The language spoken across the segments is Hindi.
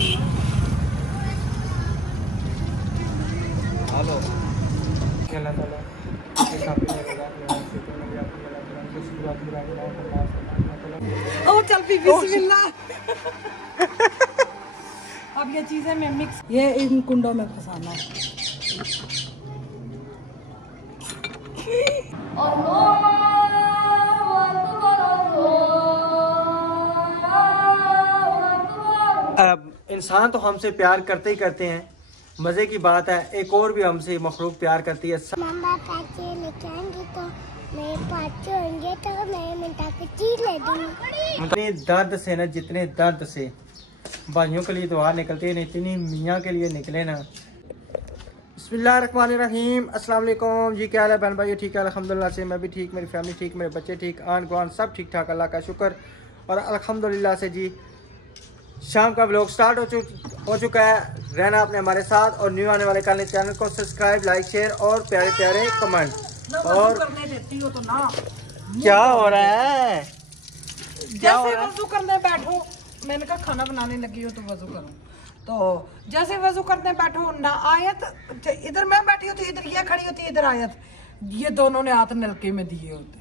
हेलो ओ चल भी बिस्मिल्लाह। अब ये चीजें मैं मिक्स, ये इन कुंडों में फंसाना है। अब इंसान तो हमसे प्यार करते ही करते हैं, मजे की बात है एक और भी हमसे मखलूक प्यार करती है। मम्मा पैसे लेके आएंगे तो मेरे पैसे होंगे तो मैं मिंटा की चीज ले दूंगी। इतने दर्द से ना, जितने दर्द से भाइयों के लिए दुआ निकलती है ना, इतनी मियाँ के लिए निकले ना। बिस्मिल्लाहिर्रहमानिर्रहीम, अस्सलाम वालेकुम जी। क्या हाल है बहन भाई? ठीक है अल्हम्दुलिल्लाह से, मैं भी ठीक, मेरी फैमिली ठीक, मेरे बच्चे ठीक, आन गुआन सब ठीक ठाक, अल्लाह का शुक्र। और अल्हम्दुलिल्लाह से जी शाम का व्लॉग स्टार्ट हो चुका है। रहना आपने हमारे साथ और न्यू आने वाले चैनल को सब्सक्राइब, लाइक, शेयर और प्यारे प्यारे कमेंट। और करने देती हो तो ना, क्या हो रहा है? जैसे वजू करने बैठो, मैंने कहा खाना बनाने लगी हो तो वजू करो, तो जैसे वजू करने बैठो ना आयत इधर मैं बैठी होती, इधर ये खड़ी होती, इधर आयत, ये दोनों ने हाथ नलके में दिए होते।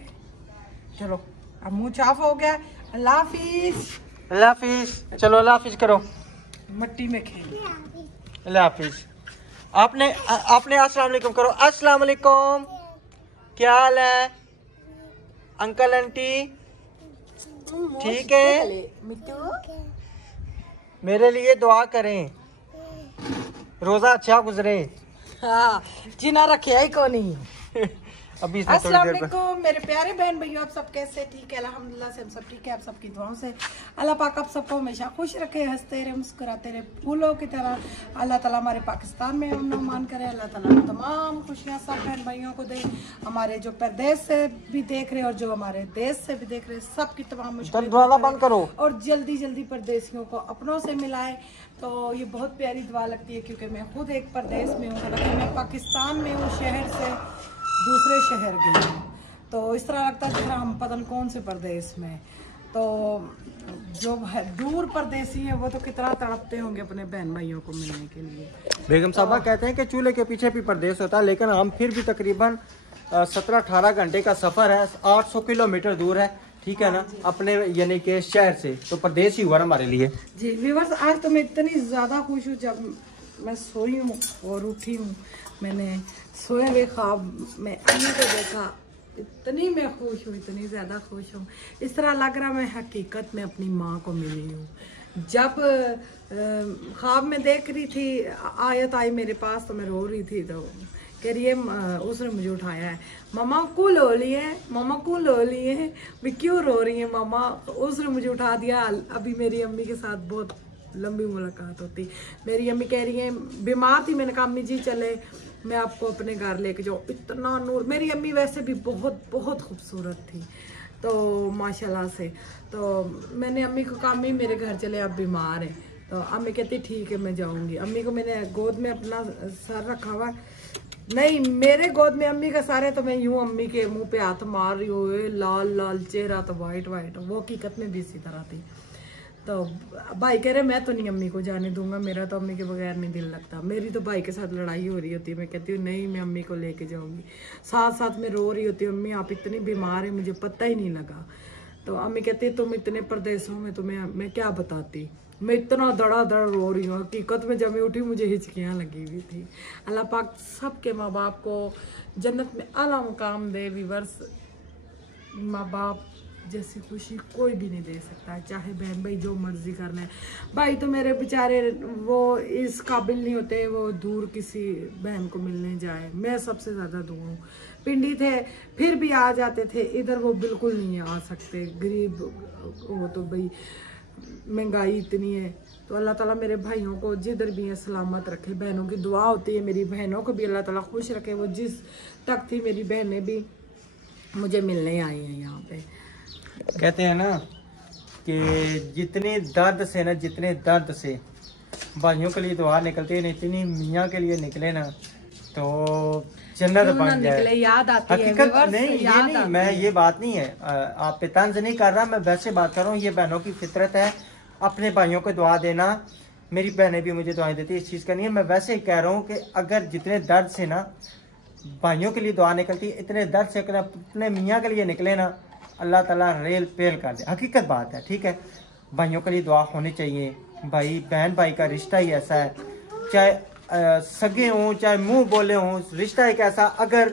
चलो अब मुंह साफ हो गया, अल्लाह हाफिज। अल्लाह हाफिज, चलो अल्लाह हाफिज करो, मट्टी में खेल। अल्लाह हाफिज। आपने अस्सलाम वालेकुम करो। अस्सलाम वालेकुम, क्या हाल है अंकल आंटी? ठीक है, मेरे लिए दुआ करें, रोजा अच्छा गुजरे। हाँ जिना रखे ही को नहीं। अभी इसमें थोड़ी अस्सलाम देर वालेकुम मेरे प्यारे बहन भैया, आप सब कैसे? ठीक है अल्हम्दुलिल्लाह से, हम सब ठीक है। आप सबकी दुआओं से अल्लाह पाक आप सबको हमेशा खुश रखे, हंसते रहे, मुस्कुराते रहे, फूलों की तरह। अल्लाह ताला हमारे पाकिस्तान में अमन अमान करे, अल्लाह ताला तमाम खुशियाँ सब बहन भाइयों को दे। हमारे जो प्रदेश से भी देख रहे और जो हमारे देश से भी देख रहे, सबकी तमाम मुश्किलें बंद करो और जल्दी जल्दी परदेशियों को अपनों से मिलाए। तो ये बहुत प्यारी दुआ लगती है, क्योंकि मैं खुद एक प्रदेश में हूँ, हालांकि मैं पाकिस्तान में हूँ, शहर से दूसरे शहर गई हूँ, तो इस तरह लगता है जैसे हम पता नहीं कौन से प्रदेश में। तो जो दूर परदेसी है वो तो कितना तड़पते होंगे अपने बहन भाइयों को मिलने के लिए। बेगम साहबा कहते हैं कि चूल्हे के पीछे भी परदेश होता है, लेकिन हम फिर भी तकरीबन 17-18 घंटे का सफर है, 800 किलोमीटर दूर है, ठीक है ना, अपने यानी कि शहर से, तो परदेश ही हुआ हमारे लिए। जी व्यूअर्स, आज तो मैं इतनी ज़्यादा खुश हूँ, जब मैं सोई हूँ और उठी हूँ, मैंने सोए हुए ख्वाब में अम्मी को देखा, इतनी मैं खुश हूँ, इतनी ज़्यादा खुश हूँ, इस तरह लग रहा मैं हकीकत में अपनी माँ को मिली हूँ। जब ख्वाब में देख रही थी, आयत आई मेरे पास तो मैं रो रही थी, तो कह रही है उसने मुझे उठाया है, मामा कूल हो लिए हैं, मामा कूल हो लिए हैं, मैं क्यों रो रही है मामा? उसने मुझे उठा दिया। अभी मेरी अम्मी के साथ बहुत लंबी मुलाकात होती, मेरी अम्मी कह रही है बीमार थी, मैंने कहा अम्मी जी चले मैं आपको अपने घर लेके जाऊँ, इतना नूर। मेरी अम्मी वैसे भी बहुत बहुत खूबसूरत थी, तो माशाल्लाह से, तो मैंने अम्मी को कहा अम्मी मेरे घर चले, आप बीमार हैं, तो अम्मी कहती ठीक है मैं जाऊँगी। अम्मी को मैंने गोद में अपना सर रखा हुआ, नहीं मेरे गोद में अम्मी का सर है, तो मैं यूँ अम्मी के मुंह पे हाथ मार रही हूँ, लाल लाल चेहरा तो वाइट वाइट, वो हकीकत में भी इसी तरह थी। तो भाई कह रहे मैं तो नहीं अम्मी को जाने दूंगा, मेरा तो अम्मी के बगैर नहीं दिल लगता। मेरी तो भाई के साथ लड़ाई हो रही होती है, मैं कहती हूँ नहीं मैं अम्मी को लेके जाऊंगी, साथ साथ में रो रही होती हूँ, अम्मी आप इतनी बीमार है मुझे पता ही नहीं लगा। तो अम्मी कहती है तुम इतने प्रदेशों में तुम्हें मैं क्या बताती, मैं इतना धड़ाधड़ रो रही हूँ। हकीकत में जब मैं उठी मुझे हिचकियाँ लगी हुई थी। अल्लाह पाक सबके माँ बाप को जन्नत में आला मुकाम दे। व्यूअर्स, माँ बाप जैसी खुशी कोई भी नहीं दे सकता है, चाहे बहन भाई जो मर्जी करना है। भाई तो मेरे बेचारे वो इस काबिल नहीं होते वो दूर किसी बहन को मिलने जाए, मैं सबसे ज़्यादा दूर हूँ। पिंडी थे फिर भी आ जाते थे, इधर वो बिल्कुल नहीं आ सकते, गरीब वो तो भाई महंगाई इतनी है। तो अल्लाह ताला मेरे भाइयों को जिधर भी है सलामत रखे। बहनों की दुआ होती है मेरी बहनों को भी अल्लाह ताला खुश रखे, वो जिस तक थी मेरी बहनें भी मुझे मिलने आई हैं यहाँ पे। कहते हैं ना कि जितने दर्द से ना, जितने दर्द से भाइयों के लिए दुआ निकलती है ना, इतनी मियाँ के लिए निकले ना तो जन्नत बन जाए। याद आती हकीकत है नहीं, ये नहीं, मैं ये बात नहीं है आप पे तंज नहीं कर रहा, मैं वैसे बात कर रहा हूँ, ये बहनों की फितरत है अपने भाइयों को दुआ देना। मेरी बहनें भी मुझे दुआएं देती है, इस चीज़ का नहीं है। मैं वैसे ही कह रहा हूँ कि अगर जितने दर्द से ना भाइयों के लिए दुआ निकलती है, इतने दर्द से अगर अपने मियाँ के लिए निकले ना, अल्लाह ताला रेल पेल कर दे। हकीकत बात है, ठीक है। भाइयों के लिए दुआ होनी चाहिए। भाई बहन भाई का रिश्ता ही ऐसा है, चाहे सगे हों चाहे मुंह बोले हों, रिश्ता एक ऐसा, अगर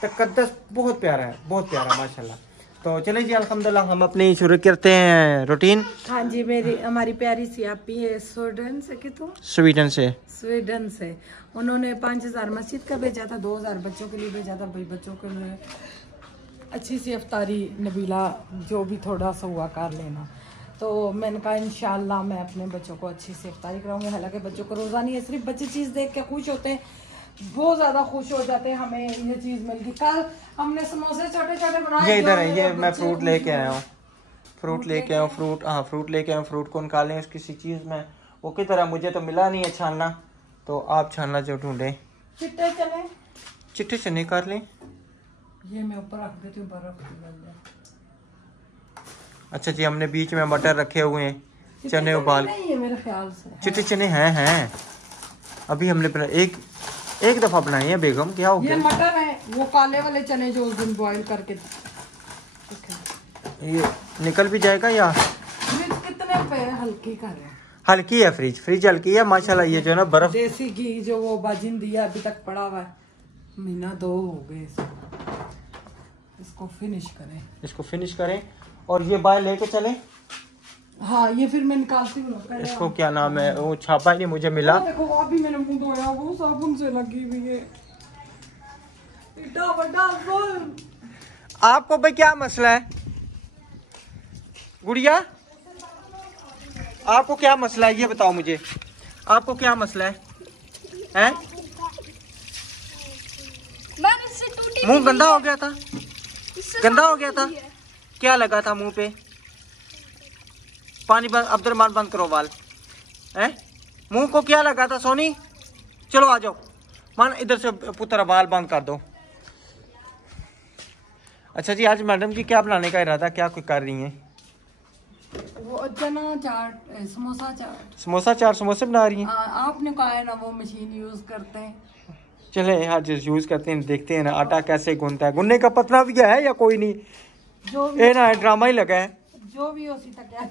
तकद्दस बहुत प्यारा है, बहुत प्यारा माशाल्लाह। तो चले जी अल्हम्दुलिल्लाह हम अपनी शुरू करते हैं रूटीन। हाँ जी, मेरी हमारी प्यारी सी आपी है स्वीडन से कि तुम स्वीडन से। स्वीडन से उन्होंने 5000 मस्जिद का भेजा था, 2000 बच्चों के लिए भेजा था। भाई बच्चों के लिए अच्छी सी अफ्तारी नबीला जो भी थोड़ा सा हुआ कर लेना। तो मैंने कहा इंशाल्लाह मैं अपने बच्चों को अच्छी सी इफ्तारी कराऊंगी। हालांकि बच्चों को रोज़ा नहीं है, सिर्फ बच्चे चीज़ देख के खुश होते हैं, बहुत ज़्यादा खुश हो जाते हैं हमें ये चीज़ मिल गई। कल हमने समोसे छोटे छोटे बनाए। ये इधर है, ये मैं फ्रूट लेके आया हूँ, फ्रूट लेके आया हूँ, फ्रूट, हाँ फ्रूट लेके आया हूँ। फ्रूट को निकालें किसी चीज़ में, वो की तरह मुझे तो मिला नहीं है छानना, तो आप छानना जो ढूंढें। चिट्टे चने, चिट्टे चने कर लें। ये मैं ऊपर रख देती हूँ, बर्फ निकल जाए। अच्छा जी, हमने बीच में मटर रखे हुए हैं, चने उबाल। नहीं है मेरे ख्याल से, चिट्टे चने हैं अभी हमने एक दफा बनाए हैं बेगम। क्या हो ये गया? मटर है, वो काले वाले चने जो उस दिन बॉईल करके। ये निकल भी जाएगा या कितने पे हल्की कर रहे हैं? हल्की है, फ्रिज हल्की है माशाल्लाह। ये जो है ना बर्फ, देसी घी जो वो बाजिन दिया अभी तक पड़ा हुआ है, महीना 2 हो गए इसको फिनिश करें और ये बाय लेके चले। हाँ, ये फिर मैं निकालती हूँ। इसको क्या नाम है, वो छापा ही नहीं मुझे मिला। देखो अभी मैंने मुंह धोया, वो साबुन से लगी हुई है। इतना बड़ा बोल। आपको भाई क्या मसला है गुड़िया, आपको क्या मसला है ये बताओ मुझे, आपको क्या मसला है? मुंह गंदा हो गया था, क्या लगा था मुंह पे? पानी बंद, अब्दुलरहमान बंद करो वाल। हैं मुंह को क्या लगा था सोनी? चलो आ जाओ मान, इधर से पुत्र बाल बंद कर दो। अच्छा जी, आज मैडम जी क्या बनाने का इरादा, क्या कोई कर रही हैं? वो चना चाट, समोसा चाट, समोसे बना रही हैं। आपने कहा है ना वो मशीन यूज करते हैं। चले आज यूज करते हैं, देखते हैं ना आटा कैसे गूंथता है। गुनने का पतना भी है या कोई नहीं? जो भी ये ना ड्रामा ही लगा है, जो भी हो सीता क्या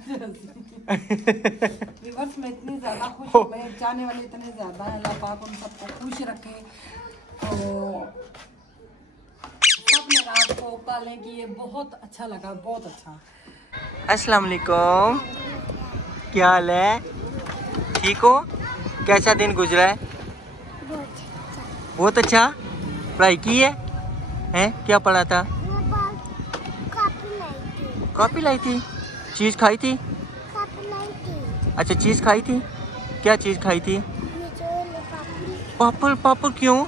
रिवर्स में इतनी ज्यादा खुश हूँ मैं, जाने वाले इतने ज्यादा है, अल्लाह पाक उन सबको खुश रखे। तो सब मेरा आपको पालें कि ये बहुत अच्छा लगा, बहुत अच्छा। अस्सलाम वालेकुम, क्या हाल है? ठीक हो? कैसा दिन गुजरा है? बहुत अच्छा। पढ़ाई की है? हैं क्या पढ़ा था? कॉपी लाई थी। चीज़ खाई थी? अच्छा चीज़ खाई थी, क्या चीज़ खाई थी? पापड़। पापड़ क्यों?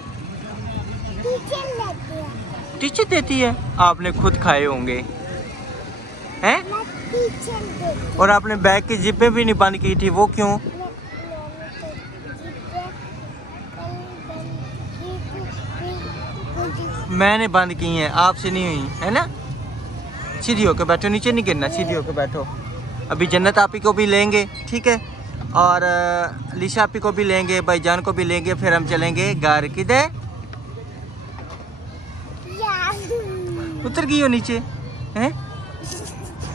टीचर देती है, आपने खुद खाए होंगे हैं? और आपने बैग की जिपें भी नहीं बंद की थी, वो क्यों? मैंने बंद की हैं, आपसे नहीं हुई है ना। सीधी होकर बैठो, नीचे नहीं गिरना, सीधी होकर बैठो। अभी जन्नत आपी को भी लेंगे, ठीक है, और लिशा आपी को भी लेंगे, भाईजान को भी लेंगे, फिर हम चलेंगे घर। किधर उतर गई हो नीचे हैं?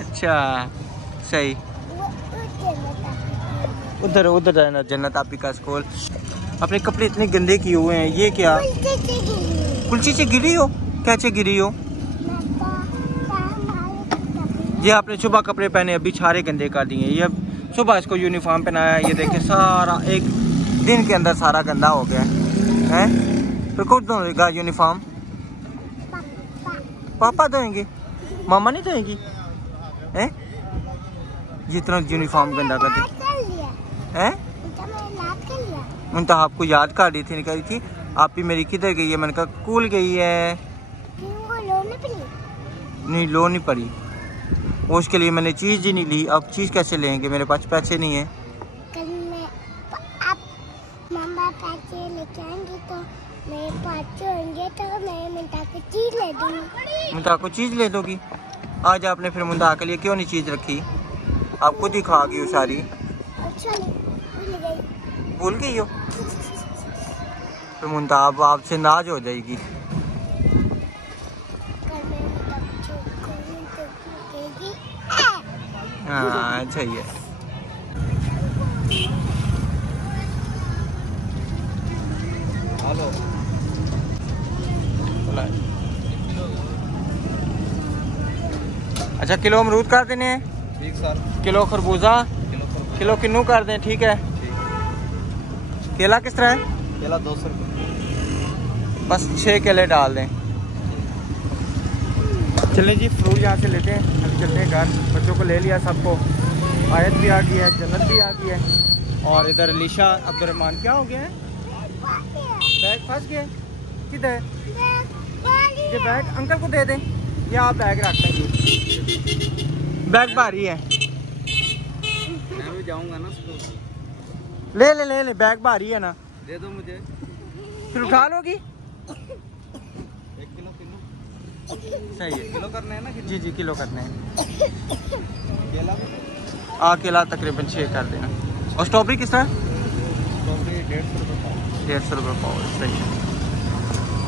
अच्छा सही, उधर जाना जन्नत आपी का स्कूल। अपने कपड़े इतने गंदे किए हुए हैं, ये क्या? कुल्ची से गिरी हो? कैसे गिरी हो? ये आपने सुबह कपड़े पहने, अभी सारे गंदे कर दिए। ये सुबह इसको यूनिफॉर्म पहनाया, ये देखे सारा एक दिन के अंदर सारा गंदा हो गया है। फिर कौन धोएगा यूनिफॉर्म? पापा धोएंगे, मामा नहीं धोएंगी हैं? जितना यूनिफॉर्म गंदा कर दी हैं। उन तो आपको याद कर रही थी, निकली थी आप भी। मेरी किधर गई है? मैंने कहा स्कूल गई है। नहीं लो नहीं पड़ी, उसके लिए मैंने चीज़ ही नहीं ली। अब चीज़ कैसे लेंगे, मेरे पास पैसे नहीं है। कल मैं आप मम्मा पैसे लेके आएंगे तो मेरे पैसे होंगे तो मैं मुंता को चीज़ ले दूँगी। मुंता को चीज़ ले दोगी? आज आपने फिर मुंता के लिए क्यों नहीं चीज़ रखी? आप खुद ही खा गई वो सारी। भूल गई हो तो मुंताब आपसे नाज हो जाएगी। हाँ सही है। हेलो अच्छा किलो अमरूद कर देने हैं, ठीक सर। किलो खरबूजा, किलो किन्नू कर दें, ठीक है। केला किस तरह है? केला 200 रुपये। बस 6 केले डाल दें। चलें जी फ्रूट यहाँ से लेते हैं, अभी चलते हैं घर। बच्चों को ले लिया सबको, आयत भी आ गई है, जन्नत भी आ गई है। और इधर अलीशा अब्दुलरहमान क्या हो गया है? बैग फंस गए किधर? ये बैग अंकल को दे दें या आप बैग रख लेंगे? बैग भारी है, मैं भी जाऊंगा ना स्कूल। ले ले ले ले, बैग भारी है ना, दे दो मुझे। फिर उठा लोगी? 1 किलो किलो सही है, किलो करना है ना? जी जी किलो करने हैं। केला केला तकरीबन 6 कर देना। और स्ट्रॉबेरी किस तरह? स्ट्रॉबेरी 150 रुपये पाव। 150 रुपये पाव, सही है।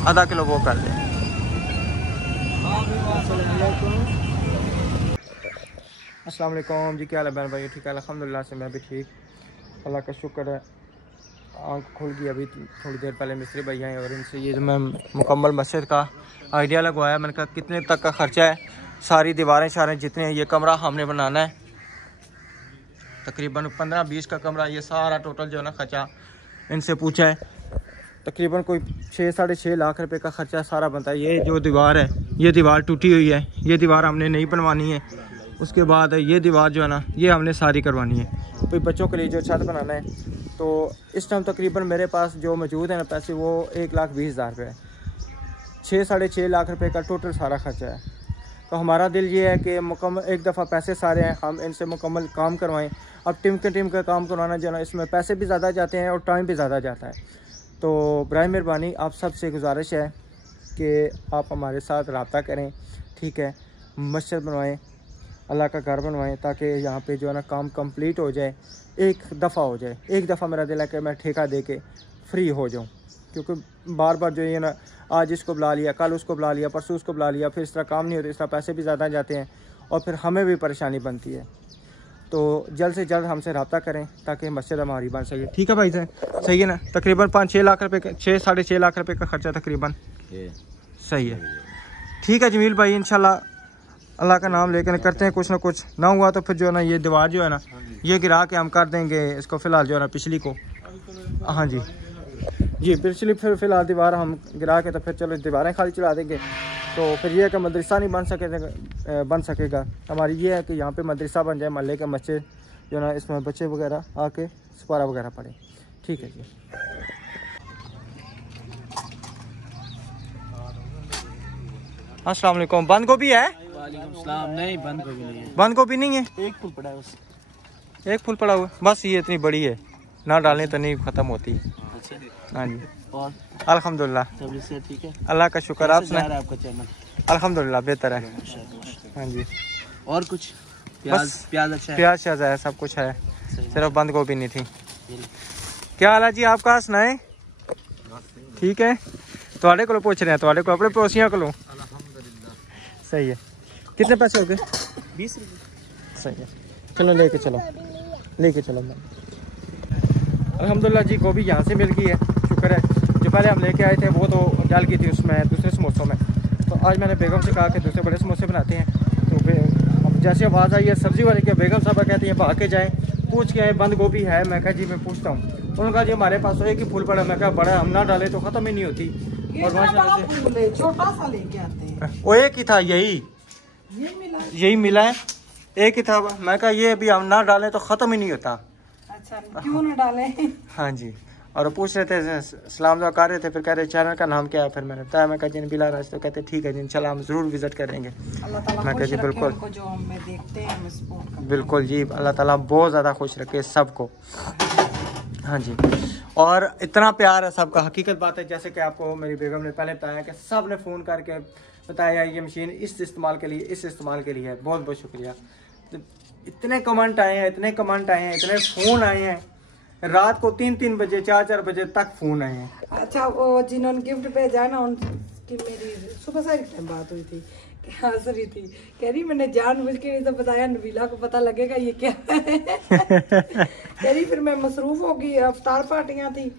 आधा किलो वो कर दें। अस्सलाम वालेकुम जी, क्या हाल है बहन भाई? ठीक है अल्हम्दुलिल्लाह से मैं भी ठीक, अल्लाह का शुक्र है। आँख खुल गई अभी थोड़ी देर पहले, मिस्त्री भाई आए और इनसे ये जो मैं मुकम्मल मस्जिद का आइडिया लगवाया। मैंने कहा कितने तक का ख़र्चा है, सारी दीवारें शारें जितने हैं, ये कमरा हमने बनाना है तकरीबन 15-20 का कमरा, ये सारा टोटल जो है ना ख़र्चा इनसे पूछा है। तकरीबन कोई 6-6.5 लाख रुपए का ख़र्चा सारा बनता है। ये जो दीवार है, ये दीवार टूटी हुई है, ये दीवार हमने नहीं बनवानी है। उसके बाद ये दीवार जो है ना, ये हमने सारी करवानी है। फिर बच्चों के लिए जो छत बनाना है, तो इस टाइम तकरीबन मेरे पास जो मौजूद है ना पैसे, वो 1,20,000 रुपये है। 6-6.5 लाख रुपए का टोटल सारा ख़र्चा है। तो हमारा दिल ये है कि मुकम्मल एक दफ़ा पैसे सारे हैं, हम इनसे मुकम्मल काम करवाएं। अब टीम का काम करवाना जो है ना, इसमें पैसे भी ज़्यादा जाते हैं और टाइम भी ज़्यादा जाता है। तो बराए मेहरबानी आप सब से गुजारिश है कि आप हमारे साथ रब्ता करें, ठीक है। मस्जिद बनवाएं, अल्लाह का घर बनवाएं, ताकि यहाँ पे जो है ना काम कंप्लीट हो जाए, एक दफ़ा हो जाए। एक दफ़ा मेरा दिल है कि मैं ठेका दे के फ्री हो जाऊँ, क्योंकि बार बार जो ये ना, आज इसको बुला लिया, कल उसको बुला लिया, परसों उसको बुला लिया, फिर इस तरह काम नहीं होता, इस तरह पैसे भी ज़्यादा जाते हैं और फिर हमें भी परेशानी बनती है। तो जल्द से जल्द हमसे रब्ता करें ताकि मस्जिद हमारी बन सके, ठीक है भाई साहब? सही है ना? तकरीबन 5-6 लाख रुपए का, 6-6.5 लाख रुपए का खर्चा तकरीबन, सही है। ठीक है जमील भाई, इंशाल्लाह अल्लाह का नाम लेकर करते हैं कुछ ना कुछ। ना हुआ तो फिर जो है ना, ये दीवार जो है ना, ये गिरा के हम कर देंगे इसको, फ़िलहाल जो है ना पिछली को, हाँ जी जी पिछली फिर फ़िलहाल दीवार हम गिरा के, तो फिर चलो दीवारें खाली चला देंगे। तो फिर ये है कि मदरसा नहीं बन सकेगा। हमारी ये है कि यहाँ पे मदरसा बन जाए, महल्ले के बच्चे जो ना, इसमें बच्चे वगैरह आके सुपारा वगैरह पढ़े, ठीक है जी। अस्सलाम वालेकुम। बंद गोभी है? नहीं, बंद गोभी नहीं है। बंद गोभी नहीं है? एक फूल पड़ा है बस। एक फूल पड़ा हुआ, बस ये इतनी बड़ी है, ना डालें तो नहीं ख़त्म होती। अच्छा, हाँ जी। और अल्हम्दुलिल्लाह से ठीक है, अल्लाह का शुक्र। आप सुनाएं? आपका चैनल? अल्हम्दुलिल्लाह बेहतर है। हाँ जी। और कुछ? बस प्याज अच्छा है? प्याज श्याज है, सब कुछ है, सिर्फ बंद गोभी नहीं थी। क्या हाल है जी आपका? सुनाए? ठीक है। थोड़े को पूछ रहे हैं, थोड़े को अपने पड़ोसियों को। सही है। कितने पैसे हो गए? 20 रुपये। सही है, चलो लेके चलो अल्हम्दुलिल्लाह जी। गोभी यहाँ से मिल गई है, शुक्र है। जो पहले हम लेके आए थे वो तो जल गई थी उसमें, दूसरे समोसों में। तो आज मैंने बेगम से कहा कि दूसरे बड़े समोसे बनाते हैं। तो अब जैसे आवाज़ आई है सब्ज़ी वाले के, बेगम साहबा कहती हैं भाग के जाएँ, पूछ के आए बंद गोभी है। मैं कहा जी मैं पूछता हूँ। उन्होंने कहा जी हमारे पास तो एक ही फूल पड़ा। मैं कहा बड़ा, हम ना डाले तो ख़त्म ही नहीं होती। और माशाल्लाह से छोटा सा लेके आते हैं, वो एक ही था, यही मिला है, एक ही था। मैं कहा ये अभी हम ना डालें तो ख़त्म ही नहीं होता। अच्छा, क्यों ना डाले? हाँ जी। और पूछ रहे थे, सलाम दुआ कर रहे थे, फिर कह रहे चैनल का नाम क्या है? फिर मैंने बताया, मैं कहा जी बिला राज। तो कहते ठीक है जी, इंशाल्लाह हम ज़रूर विज़िट करेंगे। मैं कहा जी बिल्कुल, जो हमें देखते हैं हम सपोर्ट करते हैं। बिल्कुल जी, अल्लाह ताला बहुत ज़्यादा खुश रखे सबको। हाँ जी। और इतना प्यार है सबका, हकीकत बात है। जैसे कि आपको मेरी बेगम ने पहले बताया कि सब ने फ़ोन करके बताया ये मशीन इस इस्तेमाल के लिए है। बहुत बहुत शुक्रिया। तो इतने कमेंट आए हैं, इतने फ़ोन आए हैं रात को 3-3 बजे 4-4 बजे तक फोन आए हैं। अच्छा, वो जिन्होंने गिफ्ट भेजा है ना, उनकी मेरी सुबह से बात हुई थी, हंस रही थी, कह रही मैंने जानबूझ के नहीं तो बताया, नबीला को पता लगेगा ये क्या है। कह रही फिर मैं मसरूफ हो गई, अफ्तार पार्टियां थी,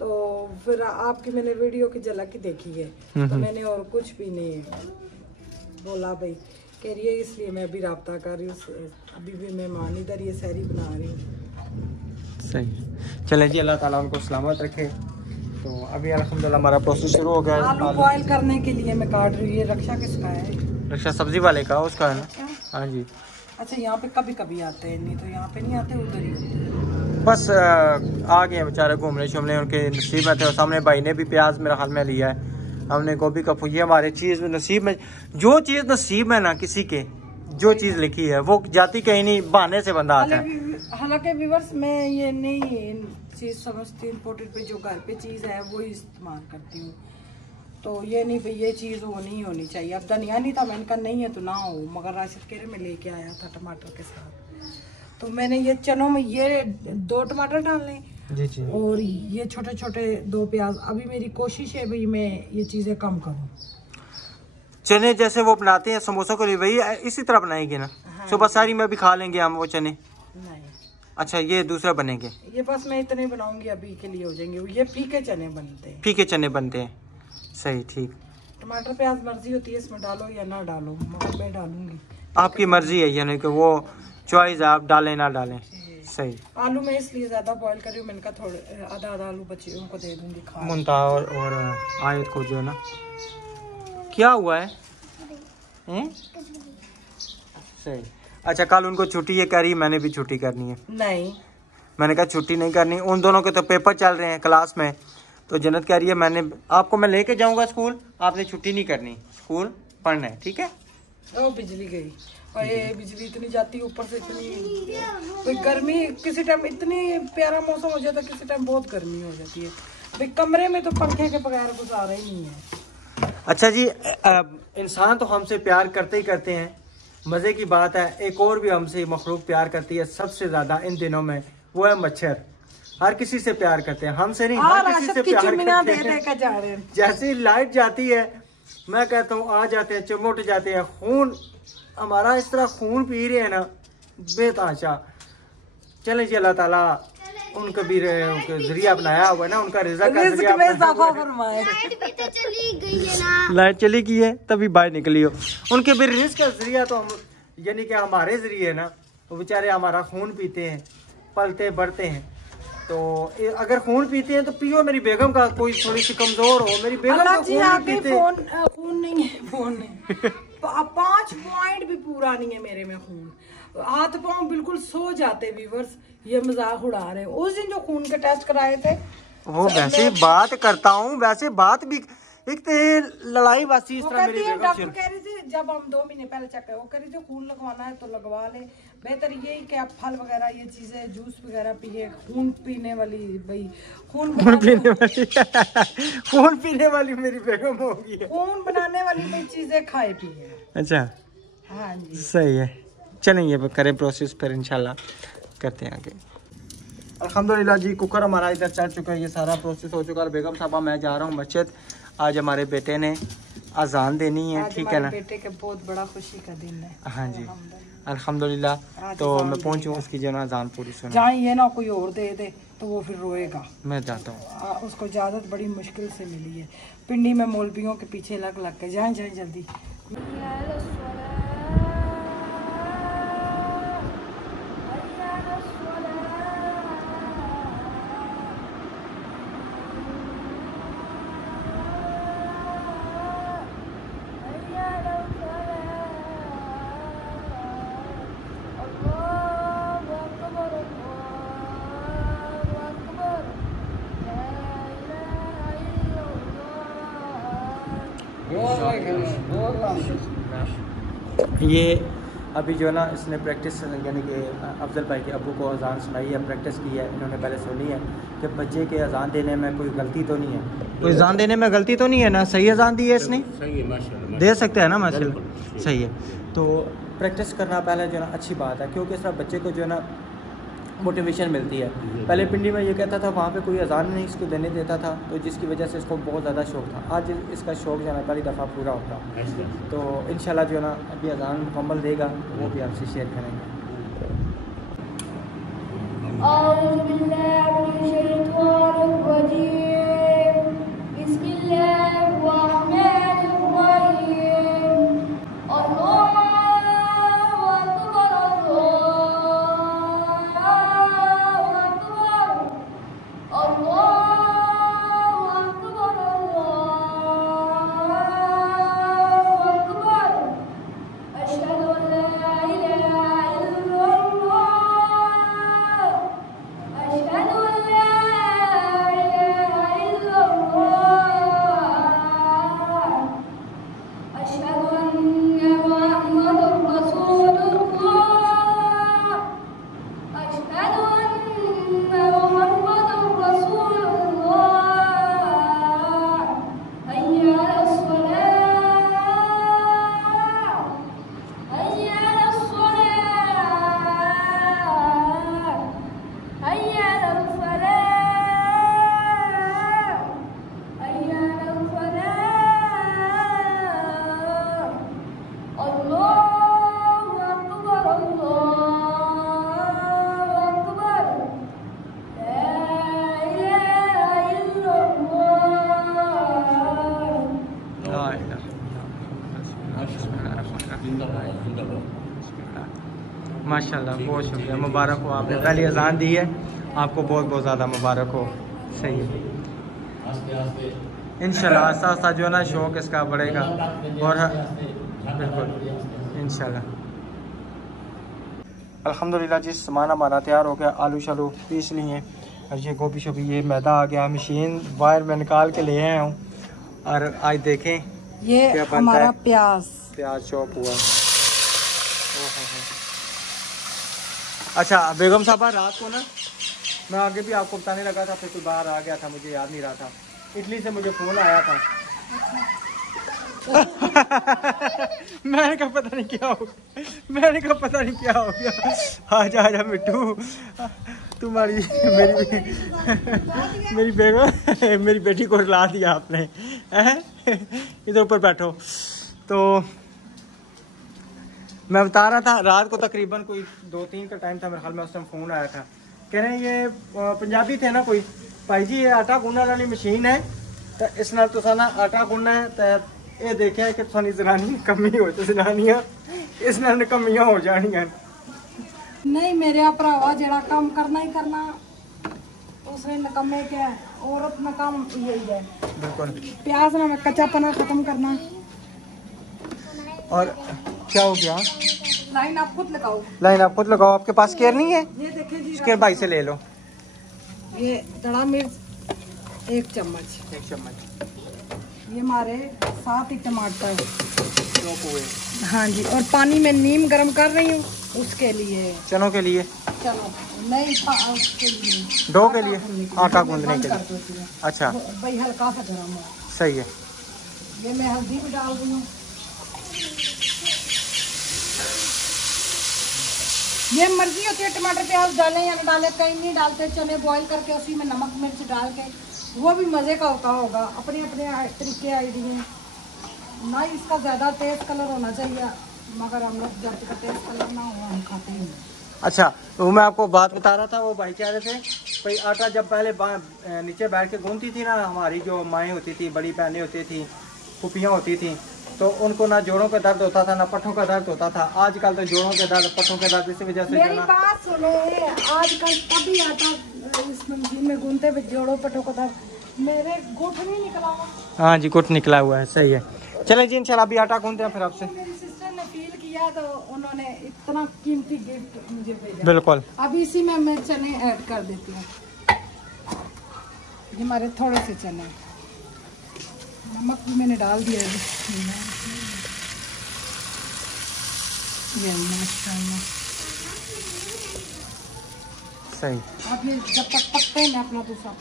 तो फिर आपकी मैंने वीडियो की झलक ही देखी है, तो मैंने और कुछ भी नहीं बोला भाई। कह रही है इसलिए मैं अभी राब्ता कर रही हूँ, अभी भी मेहमान इधर ये सहरी बना रही हूँ। सही, चलें जी, अल्लाह ताला उनको सलामत रखे। तो अभी अल्हम्दुलिल्लाह हमारा प्रोसेस शुरू हो गया है। आलू बॉयल करने के लिए मैं काट रही हूँ। ये रक्षा किसका है? रक्षा सब्जी वाले का, उसका है ना। हाँ जी। अच्छा, यहाँ पे कभी कभी आते हैं, नहीं तो यहाँ पे नहीं आते, उधर ही होते हैं। बस आ गए बेचारे घूमने शूमने, उनके नसीब में थे। और सामने भाई ने भी प्याज मेरा हाल में लिया है, हमने गोभी का फुल। ये हमारे चीज़ नसीब में, जो चीज़ नसीब में ना किसी के, जो चीज़ लिखी है वो जाती कहीं नहीं, बहाने से बंदा आता है। हालांकि व्यूअर्स मैं ये नहीं चीज़ समझती, इम्पोर्टेड पे जो घर पे चीज़ है वो ही इस्तेमाल करती हूँ। तो ये नहीं भाई ये चीज़ होनी ही होनी चाहिए। अब धनिया नहीं था, मैंने कहा नहीं है तो ना हो, मगर राशिद कह रहे मैं लेके आया था टमाटर के साथ, तो मैंने ये चनों में ये 2 टमाटर डालने जी जी, और ये छोटे छोटे 2 प्याज। अभी मेरी कोशिश है भाई मैं ये चीज़ें कम करूँ। चने जैसे वो बनाते हैं समोसों के लिए, वही इसी तरह बनाएंगे ना? हाँ। सुबह सारी में भी खा लेंगे हम वो चने? नहीं, अच्छा, ये दूसरा बनेंगे। ये बस मैं इतने बनाऊंगी, अभी के लिए हो जाएंगे। ये फीके चने बनते हैं, फीके चने बनते हैं। सही, ठीक। टमाटर प्याज मर्जी होती है इसमें डालो या ना डालो, मगर मैं डालूंगी। आपकी मर्जी है, यानी कि वो चॉइस है, आप डालें ना डालें। सही। आलू मैं इसलिए ज्यादा बॉईल कर रही हूँ, मैंने कहा थोड़े आधा आलू बचे उनको दे दूंगी खा। मुंता और आयत को जो है ना, क्या हुआ है? सही। अच्छा, कल उनको छुट्टी है, कह रही है मैंने भी छुट्टी करनी है। नहीं, मैंने कहा छुट्टी नहीं करनी, उन दोनों के तो पेपर चल रहे हैं क्लास में। तो जन्नत कह रही है मैंने आपको मैं लेके जाऊंगा स्कूल, आपने छुट्टी नहीं करनी, स्कूल पढ़ना है, ठीक है? ओ बिजली गई, और ये बिजली इतनी जाती है ऊपर से, इतनी कोई गर्मी, किसी टाइम इतनी प्यारा मौसम हो जाता है, किसी टाइम बहुत गर्मी हो जाती है भाई। कमरे में तो पंखे के बगैर गुजारा ही नहीं है। अच्छा जी, इंसान तो हमसे प्यार करते ही करते हैं, मज़े की बात है एक और भी हमसे मखलूक प्यार करती है सबसे ज़्यादा इन दिनों में, वो है मच्छर। हर किसी से प्यार करते हैं, हमसे नहीं, हर किसी से प्यार करते हैं। जैसे ही लाइट जाती है, मैं कहता हूँ आ जाते हैं, चिमट जाते हैं। खून हमारा इस तरह खून पी रहे हैं ना बेताशा। चले जी, अल्लाह ताला उनका भी जरिया बनाया हुआ है ना, उनका रिज़्क़ का जरिया फरमाए। लाइट चली गई है तभी बाहर निकली हो, उनके भी रिज़्क़ का जरिया तो हम, यानी कि हमारे जरिए ना, वो बेचारे हमारा खून पीते हैं, पलते बढ़ते हैं। तो अगर खून पीते हैं तो पियो, मेरी बेगम का कोई थोड़ी सी कमजोर हो, मेरी बेगम का खून पीते। खून नहीं है, फोन नहीं 5 पॉइंट भी पूरा नहीं है मेरे में खून, हाथ पाँव बिल्कुल सो जाते। व्यूअर्स ये मजाक उड़ा रहे हैं। उस दिन जो खून के टेस्ट कराए थे, वो वैसे बात करता हूँ, वैसे बात भी एक तो लड़ाई वासी इस तरह मेरी डॉक्टर कह रही थी, जब हम 2 महीने पहले चेक करे, वो कह रही थी खून लगवाना है तो लगवा ले, बेहतर ये कि आप फल वगैरह ये चीजें जूस वगैरह पिए, खून पीने वाली भाई, खून पीने वाली खून पीने वाली मेरी बेगम होगी, खून बनाने वाली भाई चीजें खाए पिए। अच्छा, हाँ जी, सही है। चलें ये करें प्रोसेस, फिर इंशाल्लाह करते हैं आगे। अल्हम्दुलिल्लाह जी, कुकर हमारा इधर चढ़ चुका है, ये सारा प्रोसेस हो चुका है। बेगम साहबा मैं जा रहा हूँ मस्जिद, आज हमारे बेटे ने अजान देनी है, ठीक है ना? बेटे के बहुत बड़ा खुशी का दिन है। हाँ जी, अल्हम्दुलिल्लाह। तो मैं पहुँचूँ, उसकी जो ना अजान पूरी सुना, जहाँ ये ना कोई और दे दे तो वो फिर रोएगा। मैं जाता हूँ, उसको इजाज़त बड़ी मुश्किल से मिली है, पिंडी में मौलवियों के पीछे लग लग के। जाए जाए जल्दी। ये अभी जो है ना, इसने प्रैक्टिस, यानी कि अफजल भाई के अब्बू को अजान सुनाई है, प्रैक्टिस की है इन्होंने, पहले सुनी है कि बच्चे के अजान देने में कोई गलती तो नहीं है, कोई अजान देने में गलती तो नहीं है ना? सही अजान दी है इसने, सही है माशाल्लाह, दे सकते हैं ना माशाल्लाह, सही है। तो प्रैक्टिस करना पहले जो है ना अच्छी बात है, क्योंकि इस तरह बच्चे को जो है ना मोटिवेशन मिलती है। पहले पिंडी में ये कहता था वहाँ पे कोई अजान नहीं इसको देने देता था, तो जिसकी वजह से इसको बहुत ज़्यादा शौक़ था। आज इसका शौक़ जो है ना पहली दफ़ा पूरा होता, तो इंशाल्लाह जो है ना अभी अजान मुकम्मल देगा वो भी आपसे शेयर करेंगे। माशाल्लाह, बहुत शुक्रिया, मुबारक हो, आपने पहली अजान दी है, आपको बहुत बहुत ज़्यादा मुबारक हो। सही है, इंशाल्लाह आस्ता आस्ता जो है ना शौक़ इसका बढ़ेगा और बिल्कुल इंशाल्लाह। अल्हम्दुलिल्लाह जी, सामान हमारा तैयार हो गया, आलू शालू पीस लिए और ये गोभी शोभी, ये मैदा आ गया, मशीन वायर में निकाल के ले आया हूँ। और आज देखें ये हमारा प्याज चॉप हुआ। अच्छा बेगम साहबा, रात को ना मैं आगे भी आपको बताने लगा था, फिर कोई बाहर आ गया था, मुझे याद नहीं रहा था, इटली से मुझे फ़ोन आया था। मैंने कहा पता नहीं क्या हो गया। आजा मिट्टू, तुम्हारी मेरी बेगम मेरी बेटी को रुला दिया आपने, इधर ऊपर बैठो। तो मैं बता रहा था, रात को तकरीबन कोई 2-3 का टाइम था मेरे ख्याल में, उस टाइम फ़ोन आया था, कह रहे हैं ये पंजाबी थे ना कोई, भाई जी ये आटा गुनने वाली मशीन है, तो इस नाल तुसा ना आटा गुनना है, तो ये देखें कि तुहानी जनानी कमी हो, तो जनानियां इस नाल कमियां हो जानियां। नहीं मेरे भरावा, जेड़ा काम करना ही करना, उसने नकम्मे क्या है, औरत में काम यही है। बिल्कुल, प्याज ना मैं कच्चापना खत्म करना। और क्या हो गया? लाइन आप खुद लगाओ, आपके पास केयर नहीं है? ये देखें जी, केयर भाई से ले लो। ये दड़ा मिर्च 1 चम्मच, ये हमारे 7 ही टमाटर चॉप हुए। हाँ जी, और पानी में नीम गर्म कर रही हूँ उसके लिए, चनों के लिए, चलो नहीं उसके लिए, डो के लिए, आटा गूंदने के लिए। अच्छा भाई हल्का सा गर्म है, सही है। ये मैं हल्दी भी डाल रही हूँ। ये मर्जी होती है टमाटर प्याज डालें या न डालें, कहीं नहीं डालते, चने बॉईल करके उसी में नमक मिर्च डाल के, वो भी मज़े का होगा। अपने अपने तरीके आइडिए ना, इसका ज़्यादा तेज कलर होना चाहिए, मगर हम लोग जब तक तेज कलर ना हो हम खाते ही नहीं। अच्छा, तो मैं आपको बात बता रहा था, वो भाई कह रहे थे भाई आटा जब पहले नीचे बैठ के गूंथती थी ना, हमारी जो माएँ होती थी, बड़ी बहनें होती थी, फुफियाँ होती थी, तो उनको ना जोड़ों का दर्द होता था ना पट्ठों का दर्द होता था। आजकल तो जोड़ों के दर्द, पट्ठों के दर्द, इसी वजह से मेरी बात सुनो, आजकल तभी आटा इस मशीन में गूंथते हुए जोड़ों पट्ठों का दर्द, मेरे गुठ नहीं निकला हुआ। हाँ जी, गुठ निकला हुआ है, सही है। चले जी इंशाल्लाह अभी आटा गूंथते हैं फिर आपसे। मेरी सिस्टर ने फील किया तो उन्होंने इतना कीमती गिफ्ट मुझे भेजा। बिल्कुल, अब इसी में मैं चने ऐड कर देती हूँ, ये हमारे थोड़े से चने, नमक भी मैंने डाल दिया है। ये माशाल्लाह सही। अब ये जब तक पकते हैं मैं अपना दूसरा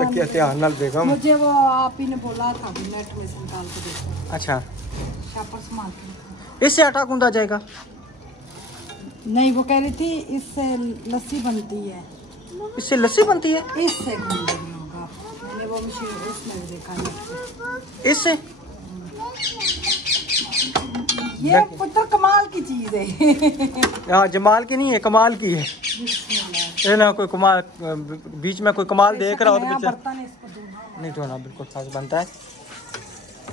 तकिया ध्यान नाल बेगम, मुझे वो आप ही ने बोला था नेट में से निकाल के देखो। अच्छा शापर संभाल के इससे आटा गूंदा जाएगा? नहीं, वो कह रही थी इससे लस्सी बनती है। इससे लस्सी बनती है? इससे गूंदेगी होगा, मैंने वो मशीन उसमें देखा है। इससे? ये पुत्र कमाल की चीज है। हाँ, जमाल की नहीं है, कमाल की है। ये ना कोई कमाल, बीच में कोई कमाल देख रहा हो तो नहीं धोना, बिल्कुल खास बनता है।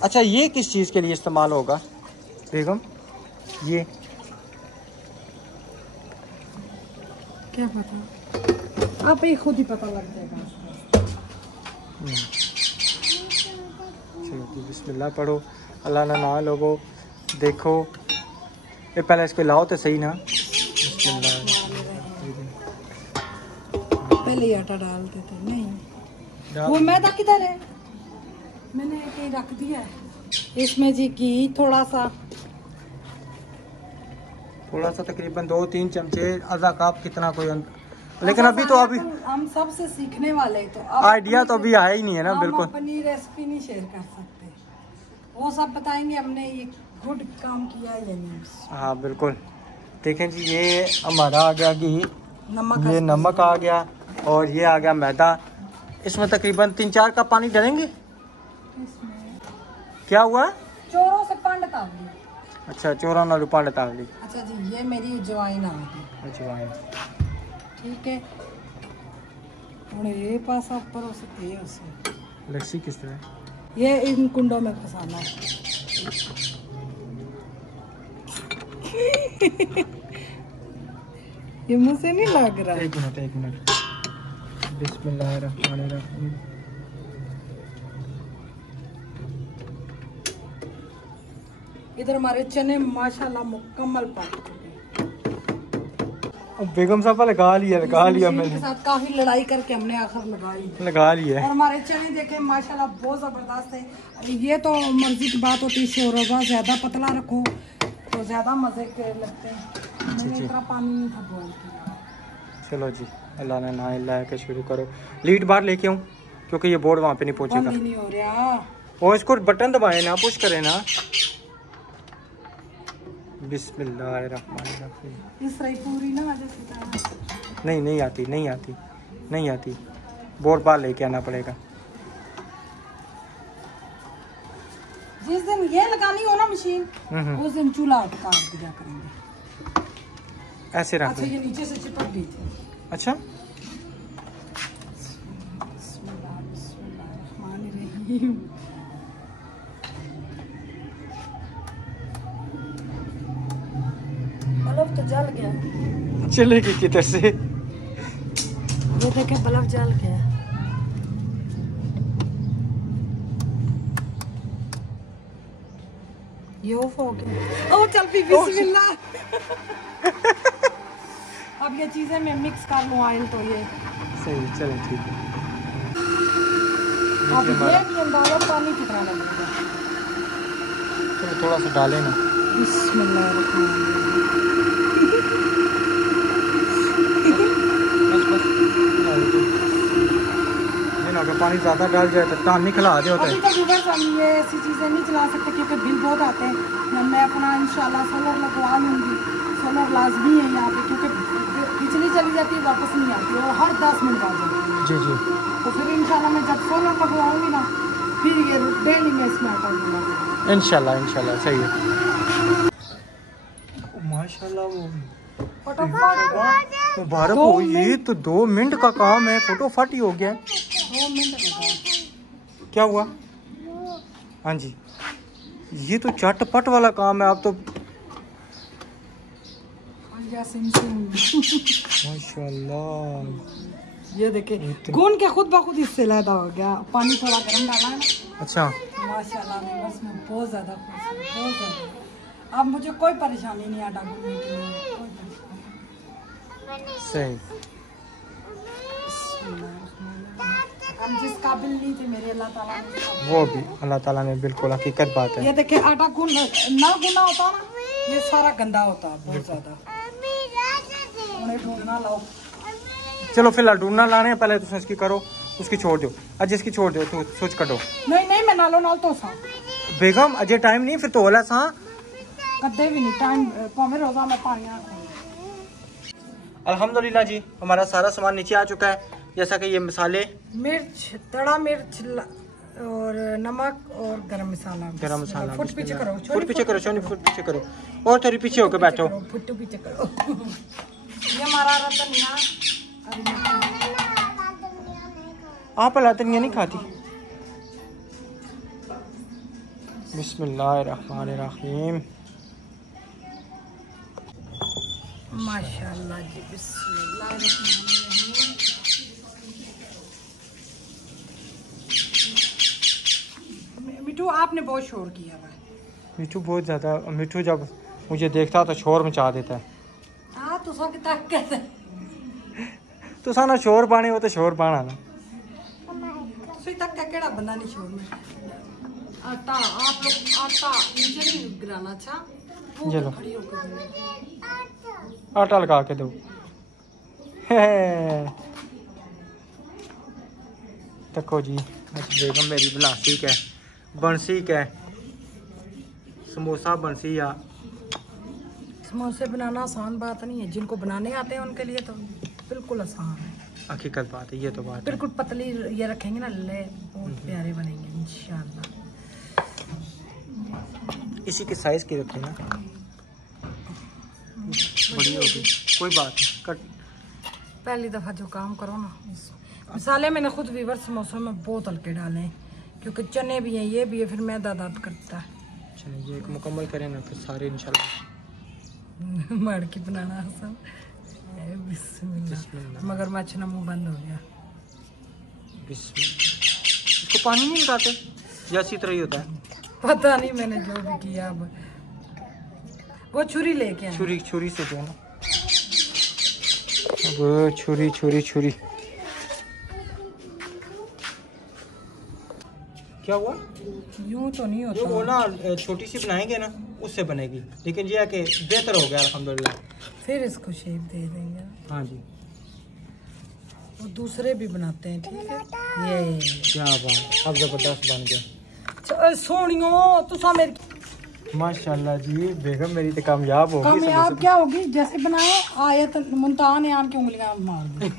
अच्छा, ये किस चीज़ के लिए इस्तेमाल होगा बेगम? ये क्या पता, आप ही खुद ही पता लग जाएगा। बिस्मिल्लाह पढ़ो, अल्लाह ना ना लोगो। देखो ये पहले इसको लाओ तो सही ना। पहले आटा डालते थे, नहीं वो मैदा किधर है? मैंने कहीं रख दिया है। इसमें जी घी थोड़ा सा तकरीबन 2-3 चमचे, आधा कप, कितना कोई लेकिन अभी तो अभी हम सबसे सीखने वाले हैं, तो आइडिया तो अभी आया ही नहीं है ना। बिल्कुल अपनी रेसिपी नहीं शेयर कर सकते, वो सब बताएंगे हमने ये गुड काम किया है या नहीं। हाँ बिल्कुल। देखें जी, ये हमारा आ गया घी, नमक, ये नमक आ गया, और ये आ गया मैदा। इसमें तकरीबन 3-4 कप पानी डालेंगे। क्या हुआ? चोरों से पंड तावली। अच्छा, चोरा ना रूपांड तावली। अच्छा जी, ये मेरी अजवाइन आ गई। अजवाइन ठीक है, और ये पास ऊपर हो सकती है उसे। लस्सी किस तरह? ये इन कुंडों में फंसाना है। ये मुंह से नहीं लग रहा। एक मिनट। बिस्मिल्लाहिर्रहमानिर्रहीम। इधर हमारे चने माशाल्लाह मुकम्मल पक चुके हैं। बेगम साहब लगा लिया मैंने के साथ काफी लड़ाई करके हमने आखिर लगा लिया। और हमारे चने देखे माशाल्लाह बहुत जबरदस्त है। ये तो मर्जी की बात होती है, शोरबा ज्यादा पतला रखो तो ज्यादा मजे के लगते हैं। मैंने इतना पानी नहीं था बॉइल किया। चलो जी, अल्लाह ने ना इल्ला के शुरू करो। लीड बार लेके आऊँ क्योंकि ये बोर्ड वहाँ पे नहीं पहुँचेगा। बंद ही नहीं हो रहा। और इसको बटन दबाए ना, पुश करें ना। बिस्मिल्लाहिर्रहमानिर्रहीम। इस रही पूरी ना जैसे नहीं आती। बोर्ड बार लेके आना पड़ेगा। जिस दिन ये लगानी हो ना मशीन, उस दिन चूल्हा काट दिया करेंगे। ऐसे रख। अच्छा, ये नीचे से चिपक गई थी। अच्छा, बल्ब तो जल गया। चलेगी किधर से? ये देखे बल्ब जल गया। ये ऑफ हो गया। ओ चल भी, बिस्मिल्लाह। अब ये चीजें मैं मिक्स कर लूं ऑयल, तो ये सही। चलो ठीक है। अब ये भी अंदाजा पानी कितना लगेगा। चलो थोड़ा सा डालें ना। बिस्मिल्लाह। अगर पानी ज़्यादा डाल जाए तो टान निकला आ जाता है। अभी तो ये ऐसी चीज़ें नहीं चला सकते क्योंकि बिल बहुत आते हैं। मैं अपना इंशाल्लाह सोलर लगवा लूँगी। सोलर लाजमी है यहाँ पे, क्योंकि बिजली चली जाती है वापस नहीं आती और हर 10 मिनट आ जाती है। जी। तो फिर इंशाल्लाह मैं जब सोलर लगवाऊँगी ना, फिर ये डेली में इसमें आटा लूँगा इंशाल्लाह। सही है। माशाल्लाह, वो मुबारक हो। ये तो 2 मिनट का काम है, फटोफट ही हो गया। 2 मिनट लगा। क्या हुआ? हाँ जी, ये तो चटपट वाला काम है। आप तो माशाल्लाह। ये देखे गूंद के खुद ब खुद इससे लैदा हो गया। पानी थोड़ा गर्म डाला है। अच्छा, माशाल्लाह, मैं बस मैं बहुत ज़्यादा खुश हूँ, बहुत ज़्यादा। अब मुझे कोई परेशानी नहीं आटा गूंदने के लिए, कोई परेशानी। सही। हम जिस काबिल नहीं थे, मेरे अल्लाह ताला ने, वो भी अल्लाह ताला ने, बिल्कुल हकीकत बात है। ये देखिए आटा ना गुना होता ना, ये सारा गंदा होता बहुत ज़्यादा। उन्हें ढूंढना लाओ। चलो फिलहाल ढूंढना लाने हैं, पहले तुम इसकी करो, उसकी छोड़ दो। आज इसकी छोड़ दो, तो स्विच कटो। नहीं मैं नालो नाल तो सा बेगम अजय टाइम नहीं, फिर तो होला सा कदे भी नहीं टाइम भावें रोजा मैं पानी अल्हम्दुलिल्लाह जी हमारा सारा सामान नीचे आ चुका है, जैसा कि ये मसाले, मिर्च, तड़ा मिर्च और नमक और गरम मसाला। फुट पीछे करो, फुट पीछे करो, सोनी फुट पीछे करो, और थोड़ी पीछे होकर बैठो। फुट पीछे करो। ये हमारा धनिया। आप अला धनिया नहीं खाती? बिस्मिल्लाहिर्रहमानिर्रहीम। माशाल्लाह जी, बिस्मिल्लाहिर्रहमानिर्रहीम। मिठू आपने बहुत शोर किया हुआ है। मिठू बहुत ज़्यादा, मिठू जब मुझे देखता तो शोर मचा देता है। हाँ तो सब तक कहते तो साना शोर पाने हो तो शोर पाना ना। तो तक का केड़ा बंदा नहीं शोर में। आटा आप लोग आटा नीचे नहीं गिराना। अच्छा चलो खड़ी होकर आटा लगा के दो। देखो जी बेगम मेरी बनासी है, बंसी है, समोसा बंसी या। समोसे बनाना आसान बात नहीं है, जिनको बनाने आते हैं उनके लिए तो बिल्कुल आसान है। हकीकत बात है, ये तो बात है। बिल्कुल पतली ये रखेंगे ना, ले बहुत प्यारे बनेंगे इंशाल्लाह। इसी के साइज की रखें ना, बड़ी होगी कोई बात नहीं। कट पहली दफ़ा जो काम करो ना, मसाले मैंने खुद वीवर समोसों में बहुत हल्के डाले हैं, क्योंकि चने भी हैं, ये भी है, फिर मैदा दर्द करता है। चलिए ये एक मुकम्मल करें ना, फिर सारे इंशाल्लाह। मड़की बनाना सब। बिस्मिल्लाह। मगरमच्छ ना मुँह बंद हो गया। बिस्मिल्लाह। इसको पानी नहीं लगाते या इसी तरह ही होता है? पता नहीं, मैंने जो भी किया। अब वो छुरी लेके आए। छुरी से जो है ना, अब छुरी क्या हुआ? यूं तो नहीं होता। जो वो ना छोटी सी बनाएंगे ना उससे बनेगी, लेकिन ये है कि बेहतर हो गया अल्हम्दुलिल्लाह। फिर इसको शेप दे देंगे। हाँ जी, वो दूसरे भी बनाते हैं, ठीक है। ये क्या बात, अब जबरदस्त बन गया। सोनियो तुसा मेरी माशाल्लाह जी, बेगम मेरी तो कामयाब होगी। कामयाब क्या होगी, जैसे बनाए आयत मुमतान आन की उंगलियां मार दी।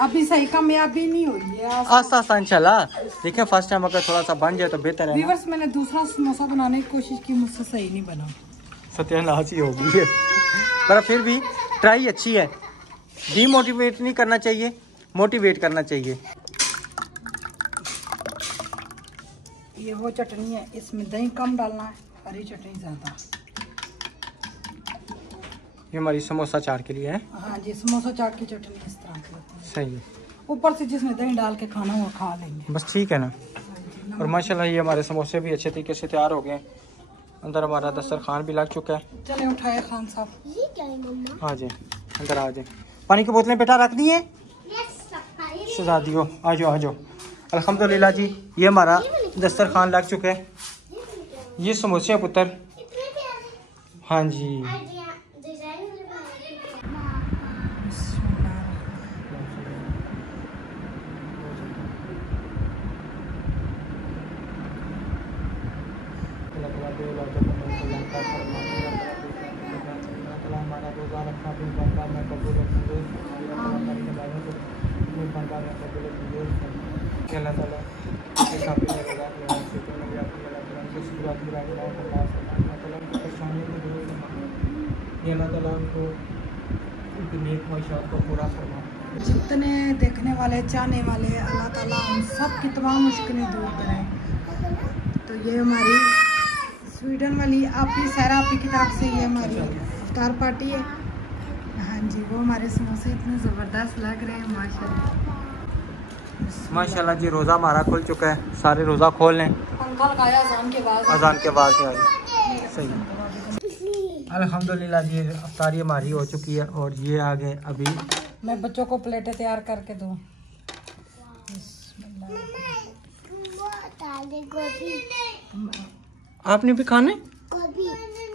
अभी सही कामयाबी नहीं हुई है। आस्ता आस्ता इंशाल्लाह। देखिए फर्स्ट टाइम अगर थोड़ा सा बन जाए तो बेहतर है ना। व्यूअर्स, मैंने दूसरा समोसा बनाने की कोशिश की, मुझसे सही नहीं बना। सत्यानाश ही होगी ये, पर फिर भी ट्राई अच्छी है। डीमोटिवेट नहीं करना चाहिए, मोटिवेट करना चाहिए। ये वो चटनी है, इसमें दही कम डालना है, हरी चटनी ज़्यादा। ये हमारी समोसा चाट के लिए है। हाँ जी, समोसा चाट की चटनी इस तरह की होती है। सही है, ऊपर से जिसमें दही डाल के खाना वो खा लेंगे। बस ठीक है ना। और माशाल्लाह ये हमारे समोसे भी अच्छे तरीके से तैयार हो गए। अंदर हमारा दस्तरखान भी लग चुका है। चले उठाए खान साहब। हाँ जी, अंदर आ जाए। पानी की बोतलें बेटा रख दी हैं शहजादियों, आ जाओ आ जाओ। अल्हम्दुलिल्लाह जी, ये हमारा दस्तरखान लग चुका है। ये समोसे हैं पुत्र। हाँ जी, जितने देखने वाले चाहने वाले अल्लाह ताला उन सब की तमाम मुश्किलें दूर करें। तो ये हमारी स्वीडन वाली आपी सारा आपी की तरफ से ये हमारी इफ्तार पार्टी है। हाँ जी, वो हमारे समोसे इतने ज़बरदस्त लग रहे हैं माशाल्लाह। माशाल्लाह जी, रोज़ा हमारा खुल चुका है। सारे रोज़ा खोल लें। पंखा लगाया अजान के बाद। अजान के बाद से आ गई। सही है। अल्हम्दुलिल्लाह जी, इफ्तारी हमारी हो चुकी है और ये आ गए अभी। मैं बच्चों को प्लेटें तैयार करके दूँ। आपने भी खाने?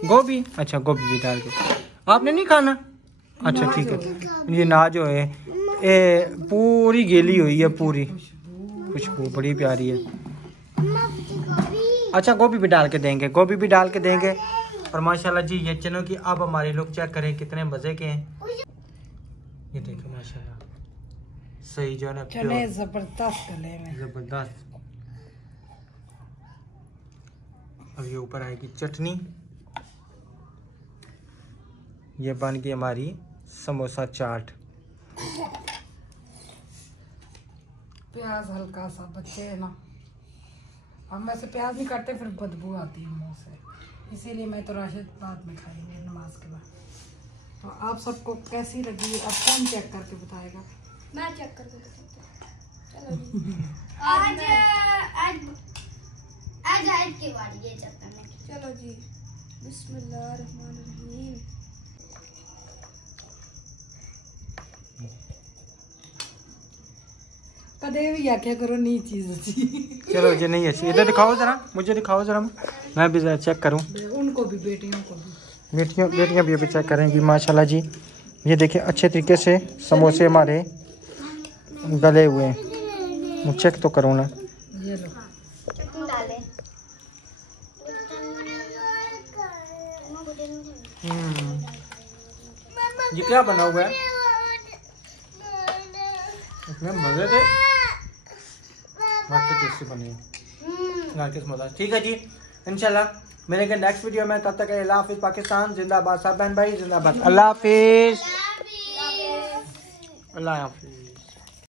गोभी। अच्छा, गोभी भी डाल के। आपने नहीं खाना? अच्छा ठीक है। ये ना जो है ये पूरी गेली हुई है, पूरी खुशबू बड़ी प्यारी है। अच्छा, गोभी भी डाल के देंगे, गोभी भी डाल के देंगे। और माशाल्लाह जी ये चनों की अब हमारे लोग चेक करें कितने मजे के हैं। ये देखो माशाल्लाह सही जो है ना चने जबरदस्त गले में, जबरदस्त। अब ये ऊपर आएगी चटनी। ये बन गई हमारी समोसा चाट। प्याज हल्का सा, बच्चे है ना हम वैसे प्याज नहीं काटते, फिर बदबू आती है मुंह से, इसीलिए मैं तो राशिद बाद में खाएंगे नमाज के बाद। तो आप सबको कैसी लगी अब कौन चेक करके बताएगा? मैं चेक करके बताता हूं। चलो जी। आज की बारी ये चेक करने की। चलो जी, बिस्मिल्लाहिर्रहमानिर्रहीम। कदे भी आख्या करो नहीं चीज अच्छी। चलो जी नहीं अच्छी, इधर दिखाओ जरा, मुझे दिखाओ जरा, मैं भी जरा चेक करूं। उनको भी, बेटियों को भी, बेटियां भी अभी चेक करेंगी माशाल्लाह जी। ये देखिए अच्छे तरीके से समोसे हमारे गले हुए हैं। चेक तो करूँ ना। ये लो डाले। ये क्या बना हुआ है? इतने मजे थे, टेस्टी बने मजा। ठीक है जी, इंशाल्लाह मिलेंगे नेक्स्ट वीडियो में। तब तक अल्लाह हाफिज। पाकिस्तान जिंदाबाद, सब बहन भाई जिंदाबाद। अल्लाह हाफिज, अल्लाह हाफिज।